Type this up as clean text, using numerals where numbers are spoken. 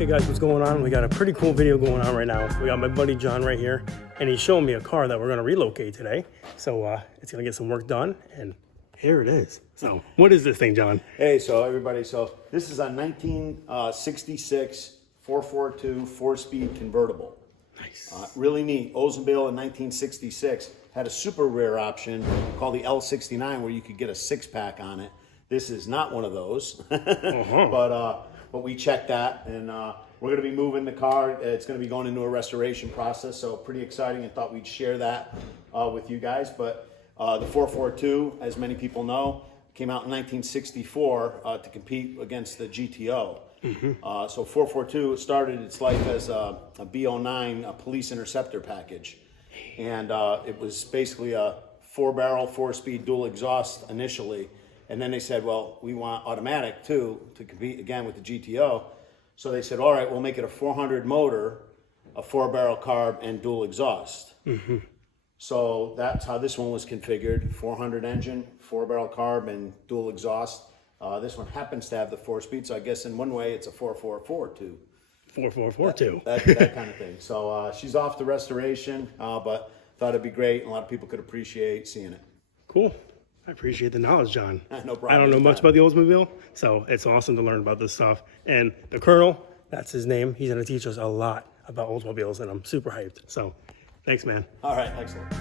Hey guys, what's going on? We got a pretty cool video going on right now. We got my buddy John right here, and he's showing me a car that we're gonna relocate today. So it's gonna get some work done, and here it is. So what is this thing, John? Hey, so everybody, so this is a 1966 442 4-speed convertible. Nice. Really neat. Oldsmobile in 1966 had a super rare option called the L69 where you could get a six-pack on it. This is not one of those, but we checked that, and we're going to be moving the car. It's going to be going into a restoration process, so pretty exciting, and thought we'd share that with you guys. But the 442, as many people know, came out in 1964 to compete against the GTO. So 442 started its life as a B09, a police interceptor package. And it was basically a 4-barrel, 4-speed dual exhaust initially. And then they said, well, we want automatic too to compete again with the GTO. So they said, all right, we'll make it a 400 motor, a 4-barrel carb, and dual exhaust. So that's how this one was configured: 400 engine, 4-barrel carb, and dual exhaust. This one happens to have the 4-speed, so I guess in one way it's a 4-4-4-2. 4442. That kind of thing. So she's off to restoration, but thought it'd be great, and a lot of people could appreciate seeing it. Cool. I appreciate the knowledge, John. No problem. I don't know much about the Oldsmobile, so it's awesome to learn about this stuff. And the Colonel, that's his name. He's going to teach us a lot about Oldsmobiles, and I'm super hyped. So thanks, man. All right, excellent.